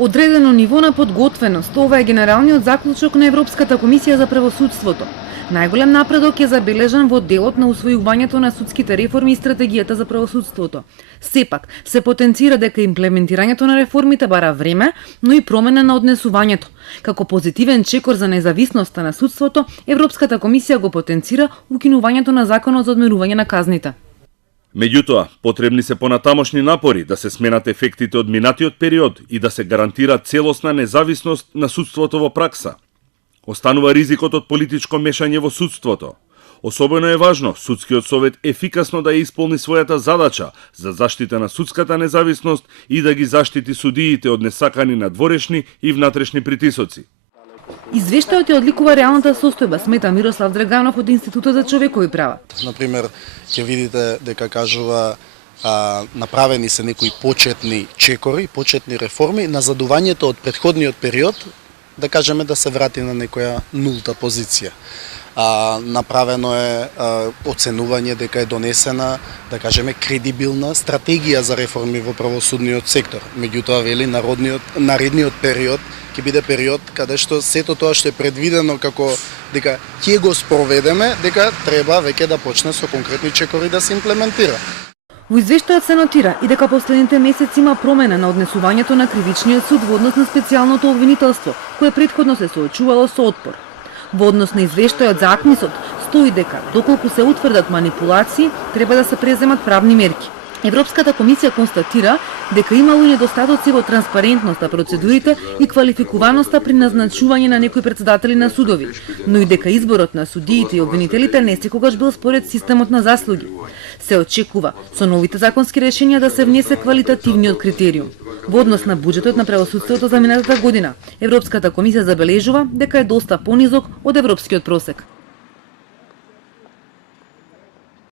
Одредено ниво на подготвеност, ова е генералниот заклучок на Европската комисија за правосудството. Најголем напредок е забележан во делот на усвојувањето на судските реформи и стратегијата за правосудството. Сепак, се потенцира дека имплементирањето на реформите бара време, но и промена на однесувањето. Како позитивен чекор за независноста на судството, Европската комисија го потенцира укинувањето на законот за одмерување на казните. Меѓутоа, потребни се понатамошни напори да се сменат ефектите од минатиот период и да се гарантира целосна независност на судството во пракса. Останува ризикот од политичко мешање во судството. Особено е важно судскиот совет ефикасно да ја исполни својата задача за заштита на судската независност и да ги заштити судиите од несакани надворешни и внатрешни притисоци. Извештајот ја одликува реалната состојба, смета Мирослав Драганов од Институтот за човекови права. Например, ќе видите дека кажува направени се некои почетни чекори, почетни реформи, назадувањето од претходниот период, да кажеме да се врати на некоја нулта позиција. Направено е оценување дека е донесена, да кажеме, кредибилна стратегија за реформи во правосудниот сектор. Меѓутоа, вели, наредниот период ќе биде период каде што сето тоа што е предвидено како дека ќе го спроведеме, дека треба веќе да почне со конкретни чекори да се имплементира. Во извештајот се нотира и дека последните месеци има промена на однесувањето на кривичниот суд во однос на специјалното обвинителство, кое претходно се соочувало со отпор. Во однос на извештајот за АКМИСот стои дека доколку се утврдат манипулации, треба да се преземат правни мерки. Европската комисија констатира дека имало недостатоци во транспарентност на процедурите и квалификуваноста при назначување на некои претседатели на судови, но и дека изборот на судиите и обвинителите не секогаш бил според системот на заслуги. Се очекува со новите законски решенија да се внесе квалитативниот критериум. Во однос на буџетот на правосудството за минатата година, Европската комисија забележува дека е доста понизок од европскиот просек.